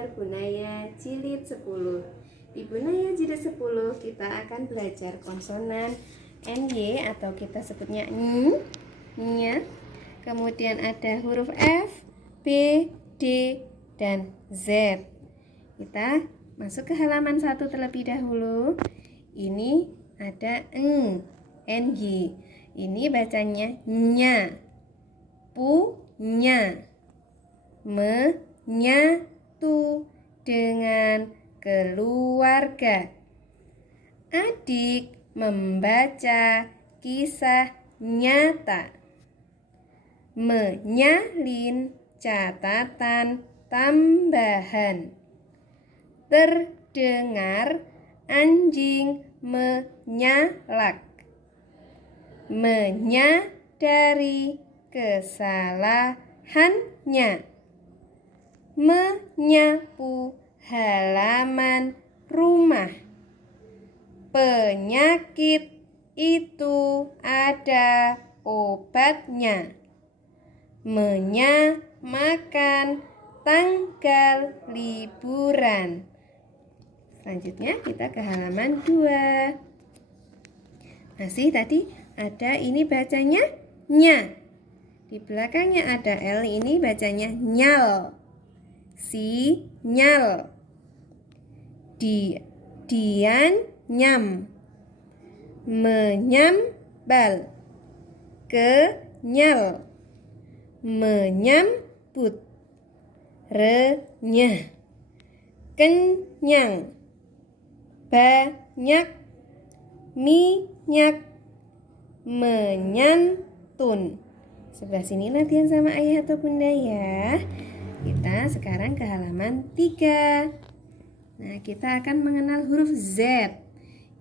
belajar Bunaya Jilid 10. Di Bunaya Jilid 10 kita akan belajar konsonan NY atau kita sebutnya ny, nya. Kemudian ada huruf F, B, D, dan Z. Kita masuk ke halaman 1 terlebih dahulu. Ini ada NY. Ini bacanya nya, punya, menyatu dengan keluarga. Adik membaca kisah nyata. Menyalin catatan tambahan. Terdengar anjing menyalak. Menyadari kesalahannya. Menyapu halaman rumah. Penyakit itu ada obatnya. Menyamakan tanggal liburan. Selanjutnya kita ke halaman 2. Masih tadi ada ini bacanya nya. Di belakangnya ada L, ini bacanya nyal. Sinyal. Dian nyam. Menyambal. Kenyal. Menyambut. Renyah. Kenyang. Banyak. Minyak. Menyantun. Sebelah sini latihan sama ayah atau bunda ya. Kita sekarang ke halaman 3. Nah, kita akan mengenal huruf Z.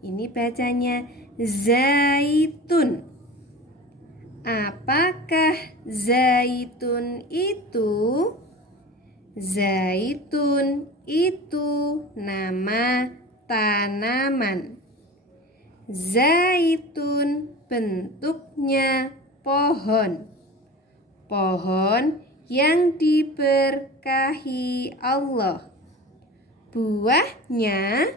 Ini bacanya zaitun. Apakah zaitun itu? Zaitun itu nama tanaman. Zaitun bentuknya pohon. Pohon yang diberkahi Allah. Buahnya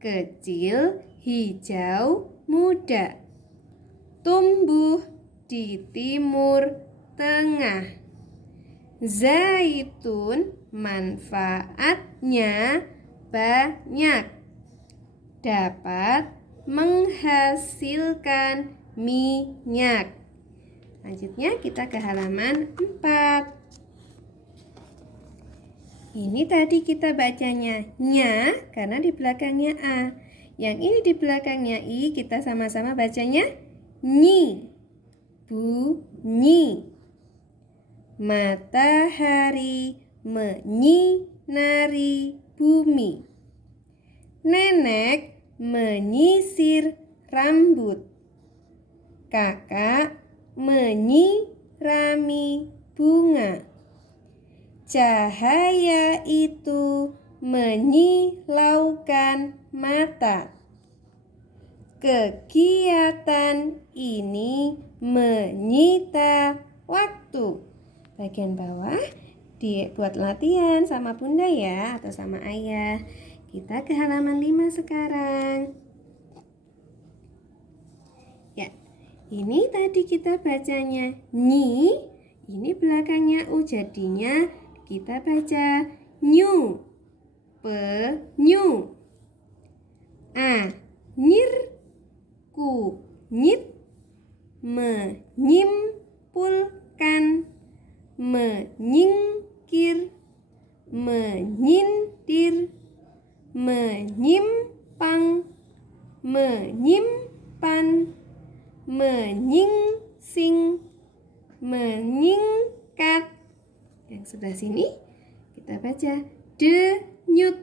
kecil, hijau, muda. Tumbuh di timur tengah. Zaitun manfaatnya banyak. Dapat menghasilkan minyak. Selanjutnya kita ke halaman 4. Ini tadi kita bacanya nya karena di belakangnya A. Yang ini di belakangnya I, kita sama-sama bacanya nyi. Bunyi. Matahari menyinari bumi. Nenek menyisir rambut. Kakak menyirami bunga. Cahaya itu menyilaukan mata. Kegiatan ini menyita waktu. Bagian bawah dibuat latihan sama bunda ya atau sama ayah. Kita ke halaman 5 sekarang. Ya, ini tadi kita bacanya nyi. Ini belakangnya U, jadinya kita baca nyu. Penyu. Anyir. Kunyit. Menyimpulkan. Menyingkir. Menyindir. Menyimpang. Menyimpan. Menyingsing. Menyingkat. Yang sebelah sini kita baca denyut.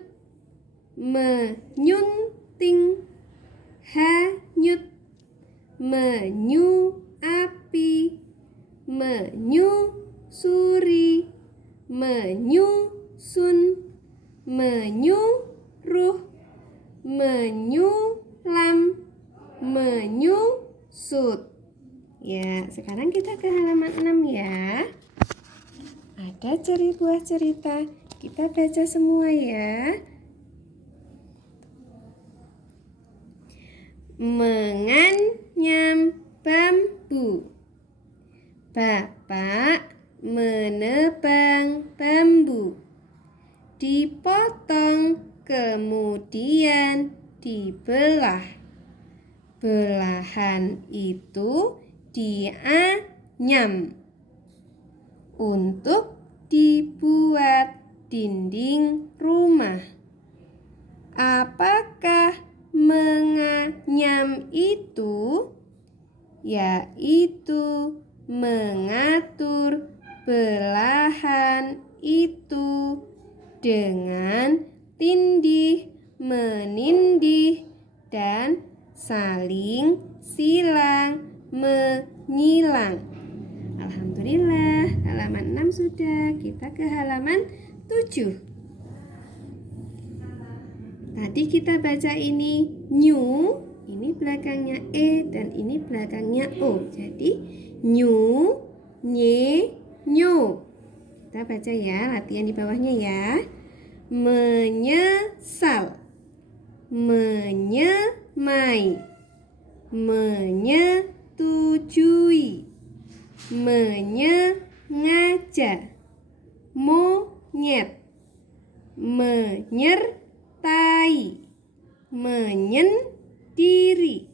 Menyunting. Hanyut. Menyuapi. Menyusuri. Menyusun. Menyuruh. Menyulam. Menyusut. Ya, sekarang kita ke halaman 6 ya. Ada buah cerita Kita baca semua ya. Menganyam bambu. Bapak menebang bambu. Dipotong kemudian dibelah. Belahan itu dianyam untuk dibuat dinding rumah. Apakah menganyam itu? Yaitu mengatur belahan itu dengan tindih menindih dan saling silang menyilang. Alhamdulillah, halaman 6 sudah. Kita ke halaman 7. Tadi kita baca ini nyu, ini belakangnya e dan ini belakangnya o. Jadi nyu, nye, nyo. Kita baca ya, latihan di bawahnya ya. Menyesal, menyemai, menyetujui, menyengaja, monyet, menyertai, menyendiri,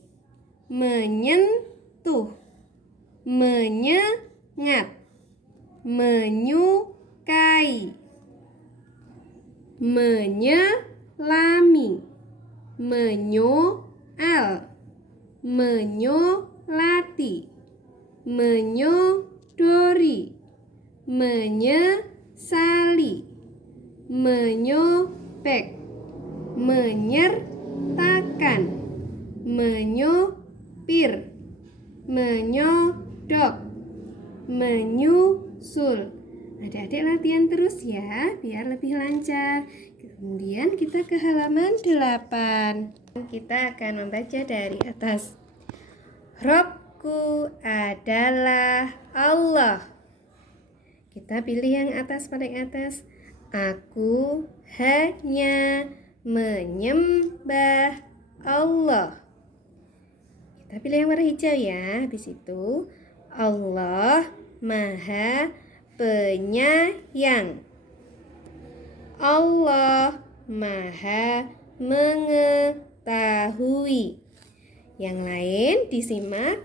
menyentuh, menyengat, menyukai, menyelami, menyoal, menyolati, menyodori, menyesali, menyobek, menyertakan, menyopir, menyodok, menyusul. Adik-adik latihan terus ya, biar lebih lancar. Kemudian kita ke halaman 8. Kita akan membaca dari atas. Robku adalah Allah. Kita pilih yang atas, paling atas. Aku hanya menyembah Allah. Kita pilih yang warna hijau ya. Habis itu Allah Maha Penyayang. Allah Maha Mengetahui. Yang lain disimak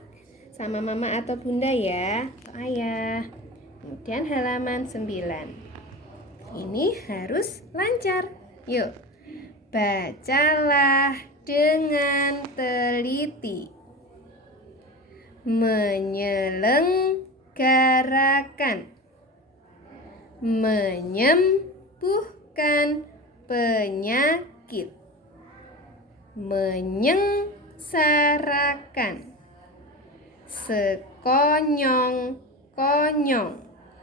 sama mama atau bunda ya, atau ayah. Kemudian halaman 9. Ini harus lancar. Yuk, bacalah dengan teliti. Menyelenggarakan, menyembuhkan penyakit, menyengsarakan, sekonyong-konyong.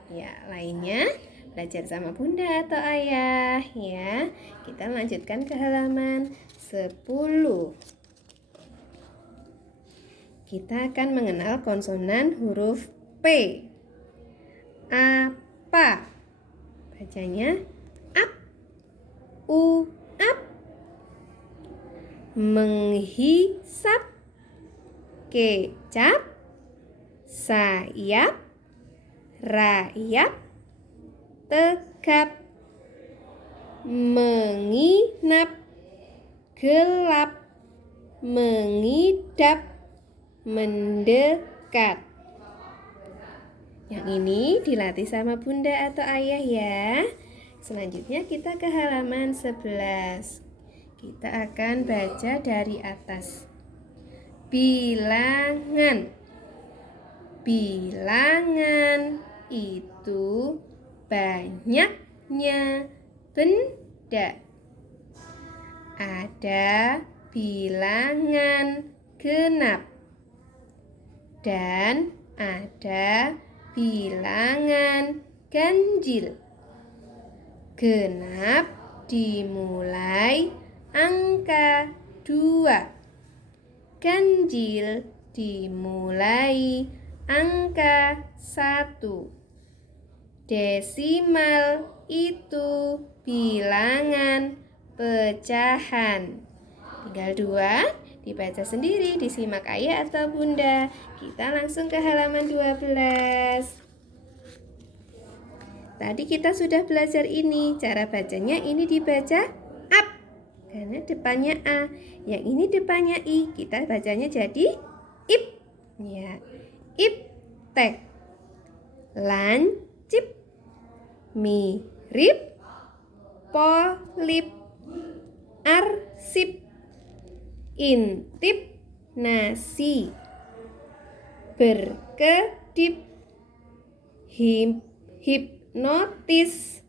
Ya, lainnya belajar sama bunda atau ayah ya. Kita lanjutkan ke halaman 10. Kita akan mengenal konsonan huruf P. Apa? Bacanya ap, up. Menghisap, kecap, sayap, rayap, tegap. Menginap, gelap, mengidap, mendekat. Yang ini dilatih sama bunda atau ayah ya. Selanjutnya kita ke halaman 11. Kita akan baca dari atas. Bilangan. Bilangan itu banyaknya benda. Ada bilangan genap dan ada bilangan ganjil. Genap dimulai angka 2. Ganjil dimulai angka 1. Desimal itu bilangan pecahan. Tinggal 2, dibaca sendiri, disimak ayah atau bunda. Kita langsung ke halaman 12. Tadi kita sudah belajar ini. Cara bacanya ini dibaca up, karena depannya A. Yang ini depannya I. Kita bacanya jadi ip. Ya, iptek. Lancip. Mirip. Polip. Arsip. Intip. Nasi. Berkedip. Hipnotis.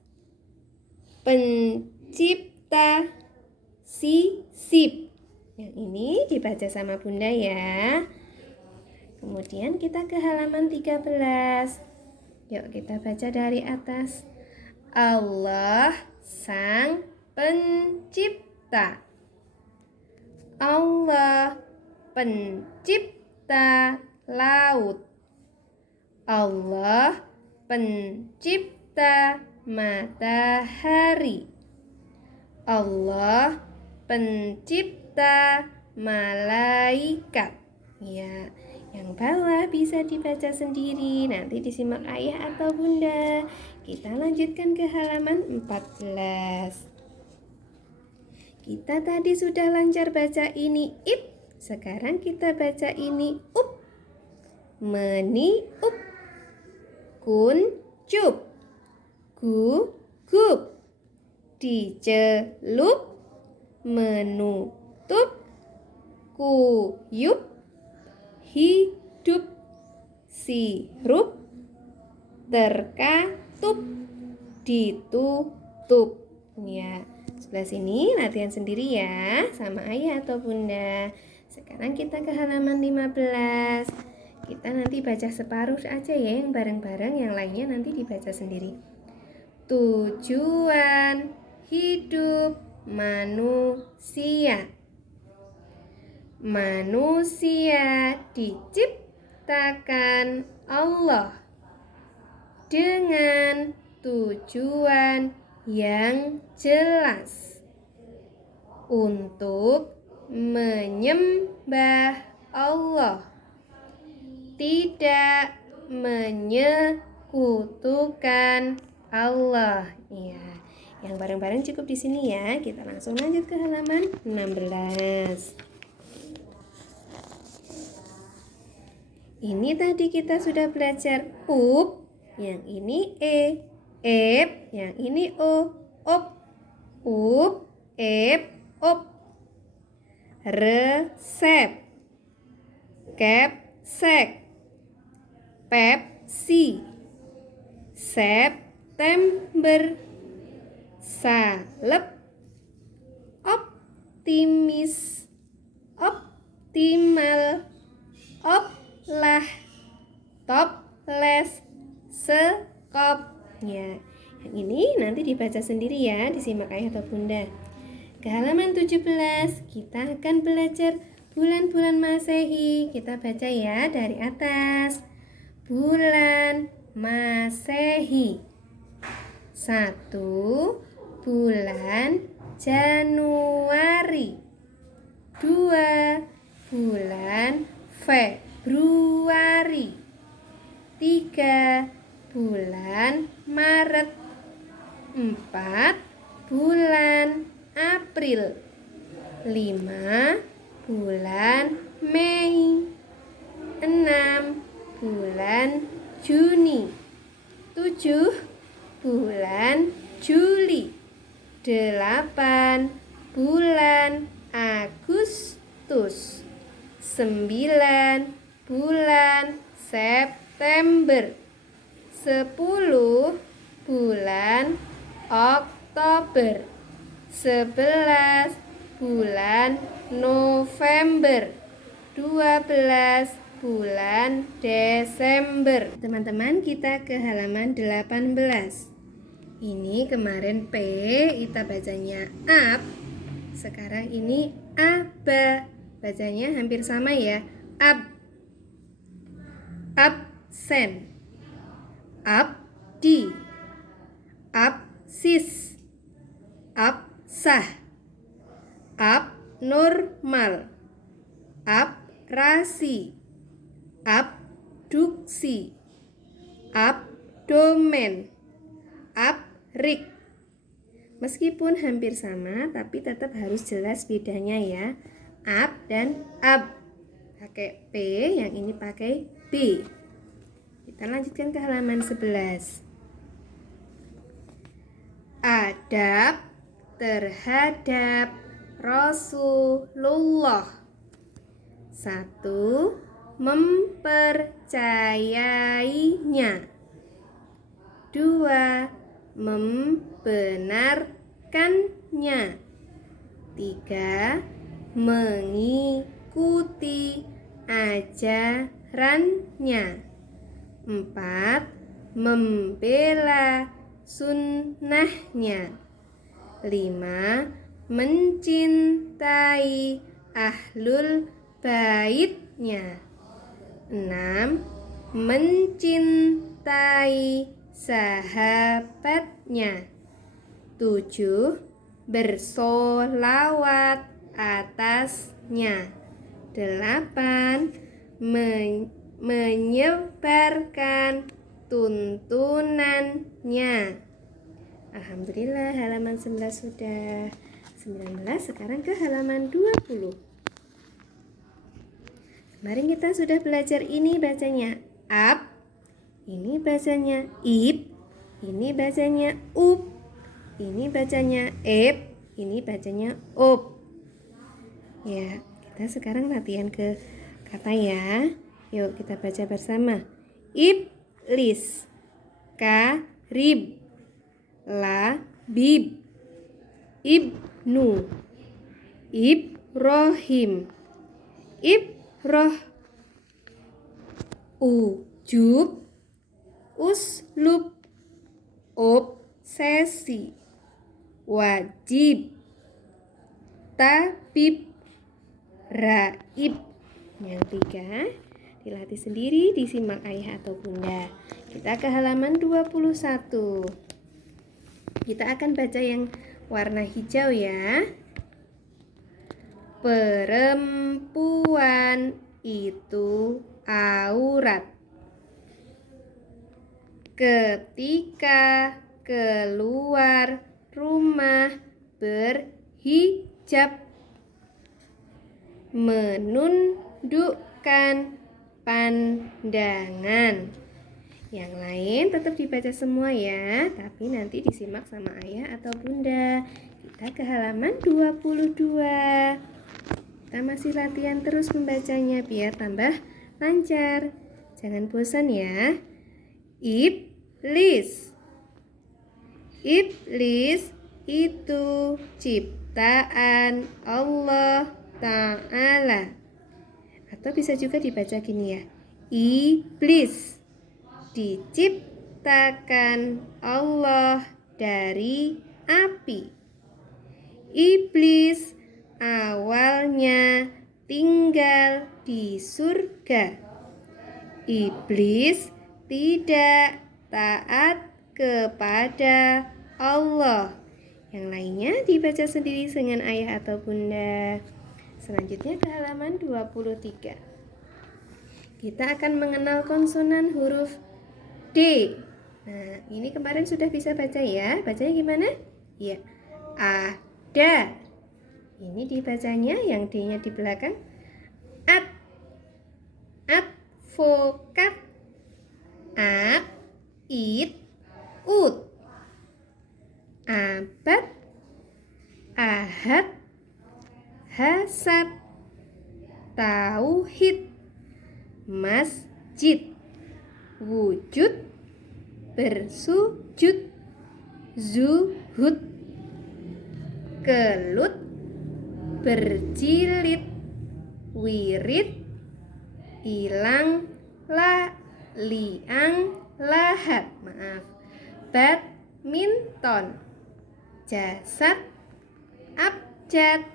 Pencipta. Sisip. Yang ini dibaca sama bunda ya. Kemudian kita ke halaman 13. Yuk kita baca dari atas. Allah Sang Pencipta. Allah Pencipta laut. Allah Pencipta matahari. Allah Pencipta malaikat. Ya, yang bawah bisa dibaca sendiri, nanti disimak ayah atau bunda. Kita lanjutkan ke halaman 14. Kita tadi sudah lancar baca ini ip, sekarang kita baca ini up. Meniup. Kuncup. Gugup. Dicelup. Menutup. Kuyup. Hidup. Sirup. Terkatup. Ditutup. Ya, sebelah sini latihan sendiri ya, sama ayah atau bunda. Sekarang kita ke halaman 15. Kita nanti baca separuh aja ya, yang bareng-bareng, yang lainnya nanti dibaca sendiri. Tujuan hidup manusia. Manusia diciptakan Allah dengan tujuan yang jelas untuk menyembah Allah, tidak menyekutukan Allah. Ya, yang bareng-bareng cukup di sini ya. Kita langsung lanjut ke halaman 16. Ini tadi kita sudah belajar up, yang ini ep, yang ini op, up, ep, op. Resep, kepsek, Pepsi, September, salep, optimis, optimal, oplah, toples, sekop. Ya, yang ini nanti dibaca sendiri ya, disimak ayah atau bunda. Ke halaman 17, kita akan belajar bulan-bulan Masehi. Kita baca ya dari atas. Bulan Masehi. 1. Bulan Januari. 2. Bulan Februari. 3. Bulan Maret. 4. Bulan April. 5. Bulan Mei. 6. Bulan Juni. 7. Bulan Juli. 8. Bulan Agustus. 9. Bulan September. 10. Bulan Oktober. 11. Bulan November. 12. Bulan Desember. Teman-teman, kita ke halaman 18. Ini kemarin P, kita bacanya up. Sekarang ini aba. Bacanya hampir sama ya. Absen. Abdi. absis, absah, abnormal, abrasi, abduksi, abdomen, abrik. Meskipun hampir sama, tapi tetap harus jelas bedanya ya. Ab dan ab. Pakai P, yang ini pakai B. Kita lanjutkan ke halaman 11. Adab terhadap Rasulullah. 1. Mempercayainya. 2. Membenarkannya. 3. Mengikuti ajarannya. 4. Membela sunnahnya. 5. Mencintai ahlul baitnya. 6. Mencintai sahabatnya. 7. Bersolawat atasnya. 8. Menyebarkan tuntunannya. Alhamdulillah, halaman 11 sudah. 19, sekarang ke halaman 20. Kemarin kita sudah belajar ini bacanya ab, ini bacanya ib, ini bacanya up, ini bacanya eb, ini bacanya op. Ya, kita sekarang latihan ke kata ya. Yuk kita baca bersama. Iblis, karib, labib, ibnu, Ibrahim, ibroh, ujub, uslub, obsesi, wajib, tabib, raib. Yang 3 dilatih sendiri, disimak ayah atau bunda. Kita ke halaman 21. Kita akan baca yang warna hijau ya. Perempuan itu aurat ketika keluar rumah berhijab, menundukkan pandangan. Yang lain tetap dibaca semua ya, tapi nanti disimak sama ayah atau bunda. Kita ke halaman 22. Kita masih latihan terus membacanya biar tambah lancar. Jangan bosan ya. Iblis. Iblis itu ciptaan Allah Ta'ala. Atau bisa juga dibaca gini ya. Iblis diciptakan Allah dari api. Iblis awalnya tinggal di surga. Iblis tidak taat kepada Allah. Yang lainnya dibaca sendiri dengan ayah atau bunda. Selanjutnya ke halaman 23. Kita akan mengenal konsonan huruf D. Nah, ini kemarin sudah bisa baca ya. Bacanya gimana? Ya, ada. Ini dibacanya yang D-nya di belakang. Advokat. Ut. Abad. Ahad. Hasad. Tauhid. Masjid. Wujud. Bersujud. Zuhud. Kelut. Berjilid. Wirid. Ilang. Liang. Lahat. Badminton. Jasad. Abjad.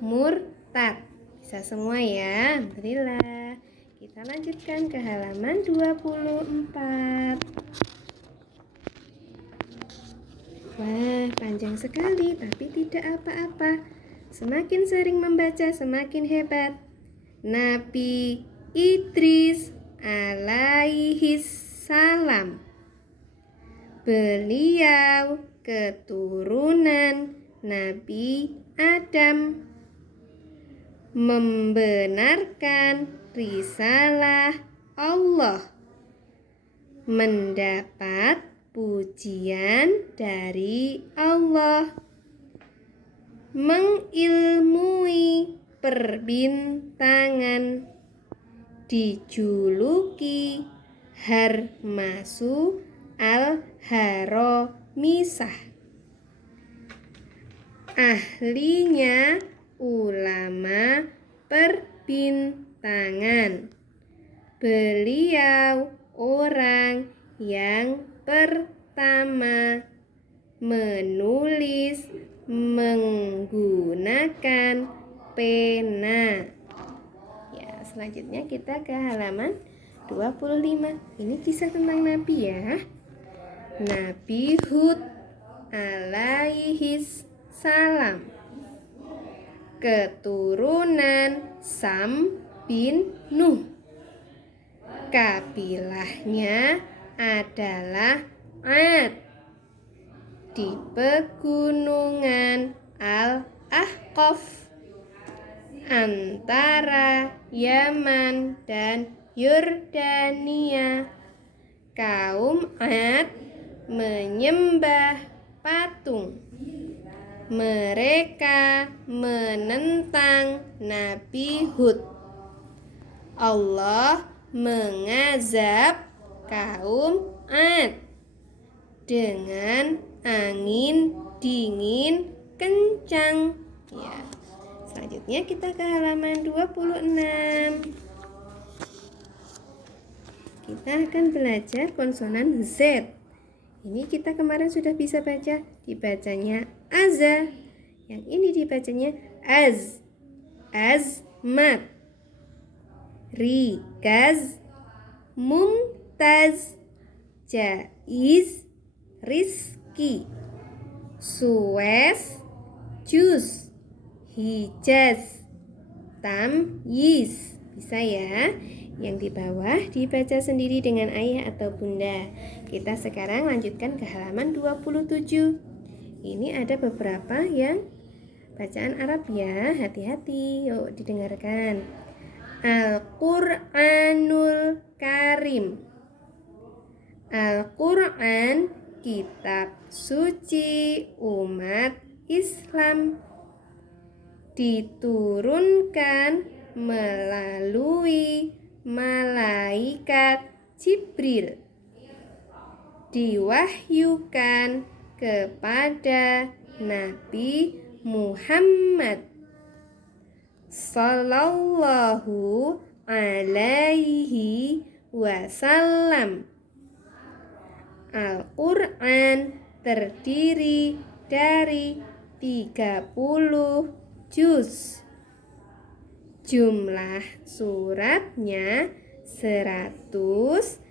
Murtad. Bisa semua ya. Alhamdulillah. Kita lanjutkan ke halaman 24. Wah, panjang sekali, tapi tidak apa-apa. Semakin sering membaca, semakin hebat. Nabi Idris alaihis salam. Beliau keturunan Nabi Adam, membenarkan risalah Allah, mendapat pujian dari Allah, mengilmui perbintangan, dijuluki Harmasu al-Haromisah, ahlinya ulama perbintangan. Beliau orang yang pertama menulis menggunakan pena. Ya, selanjutnya kita ke halaman 25. Ini kisah tentang Nabi ya. Nabi Hud alaihis salam, keturunan Sam bin Nuh. Kabilahnya adalah Ad, di pegunungan Al-Ahqaf antara Yaman dan Yordania. Kaum Ad menyembah patung. Mereka menentang Nabi Hud. Allah mengazab kaum Ad dengan angin dingin kencang. Ya. Selanjutnya kita ke halaman 26. Kita akan belajar konsonan Z. Ini kita kemarin sudah bisa baca, dibacanya aza. Yang ini dibacanya az. Azmat, rikaz, mumtaz, jaiz, rizki, suwes, juz, hijaz, tamyiz. Bisa ya? Yang di bawah dibaca sendiri dengan ayah atau bunda. Kita sekarang lanjutkan ke halaman 27. Ini ada beberapa yang bacaan Arab ya. Hati-hati, yuk didengarkan. Al-Qur'anul Karim. Al-Qur'an, kitab suci umat Islam, diturunkan melalui malaikat Jibril, diwahyukan kepada Nabi Muhammad sallallahu alaihi wasallam. Al-Qur'an terdiri dari 30 juz. Jumlah suratnya 114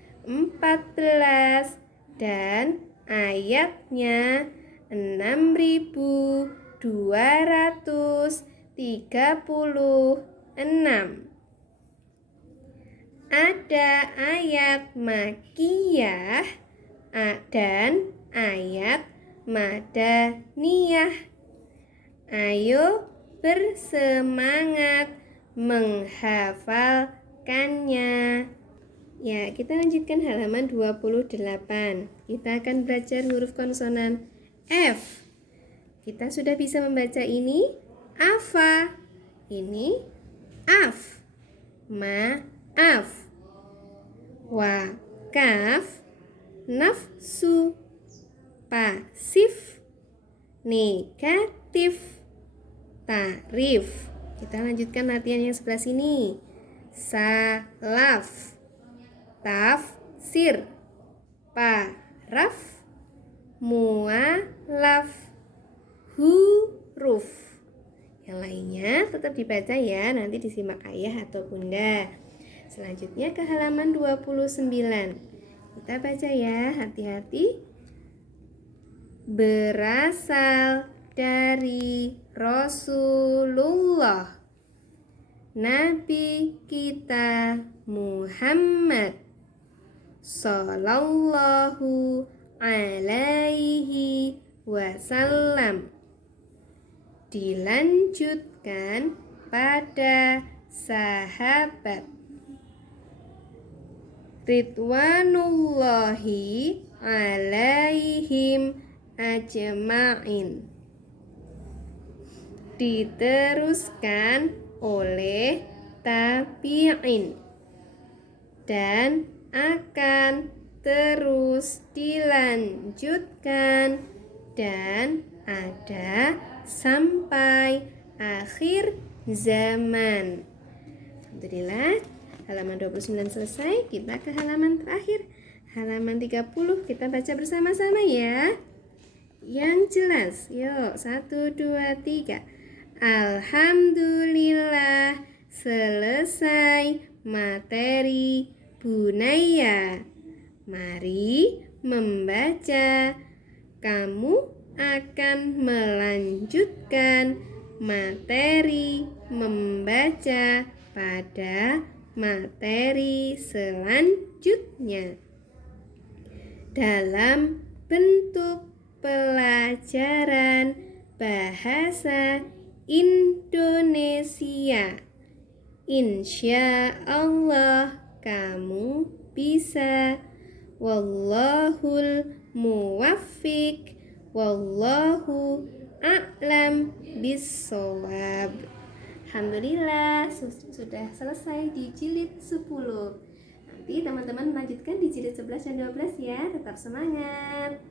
dan ayatnya 6.236. Ada ayat Makkiyah dan ayat Madaniyah. Ayo bersemangat menghafalkannya. Ya, kita lanjutkan halaman 28. Kita akan belajar huruf konsonan F. Kita sudah bisa membaca ini afa, ini af, maaf, wakaf, nafsu, pasif, negatif, tarif. Kita lanjutkan latihan yang sebelah sini. Salaf, tafsir, paraf, mualaf, huruf. Yang lainnya tetap dibaca ya, nanti disimak ayah atau bunda. Selanjutnya ke halaman 29. Kita baca ya, hati-hati. berasal dari Rasulullah Nabi kita Muhammad Sallallahu alaihi wasallam. Dilanjutkan pada sahabat Ridwanullahi alaihim ajma'in. Diteruskan oleh tabi'in dan akan terus dilanjutkan dan ada sampai akhir zaman. Alhamdulillah, halaman 29 selesai. Kita ke halaman terakhir, halaman 30. Kita baca bersama-sama ya. Yang jelas, yuk 1, 2, 3. Alhamdulillah, selesai materi Bunaya. Mari membaca. Kamu akan melanjutkan materi membaca pada materi selanjutnya dalam bentuk pelajaran bahasa Indonesia. Insya Allah kamu bisa. Wallahul muwaffiq. Wallahu a'lam bissawab. Alhamdulillah sudah selesai di jilid 10. Nanti teman-teman melanjutkan di jilid 11 dan 12 ya. Tetap semangat.